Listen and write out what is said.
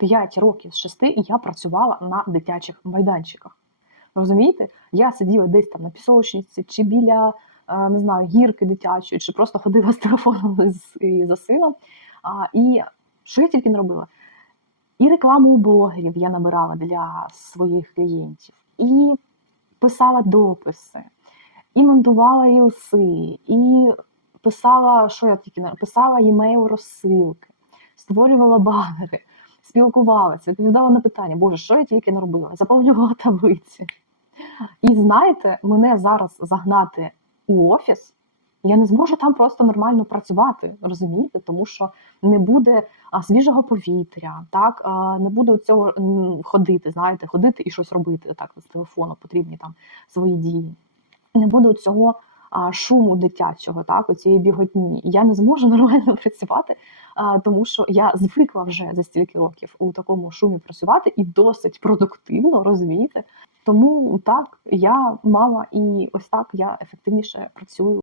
5 років з 6 я працювала на дитячих майданчиках. Розумієте? Я сиділа десь там на пісочниці чи біля е, не знаю, гірки дитячої, чи просто ходила з телефоном і за сином. І що я тільки не робила? І рекламу у блогерів я набирала для своїх клієнтів, і писала дописи, і монтувала рілси, і писала, що я тільки писала імейл розсилки, створювала банери, спілкувалася, відповідала на питання, Боже, що я тільки не робила? Заповнювала таблиці. І знаєте, мене зараз загнати у офіс, я не зможу там просто нормально працювати, розумієте? Тому що не буде свіжого повітря, так не буде цього ходити, знаєте, ходити і щось робити. Так, з телефону потрібні там свої дії. Не буде цього шуму дитячого, так, оцієї біготні. Я не зможу нормально працювати, тому що я звикла вже за стільки років у такому шумі працювати і досить продуктивно, розумієте? Тому так, я мама, і ось так я ефективніше працюю.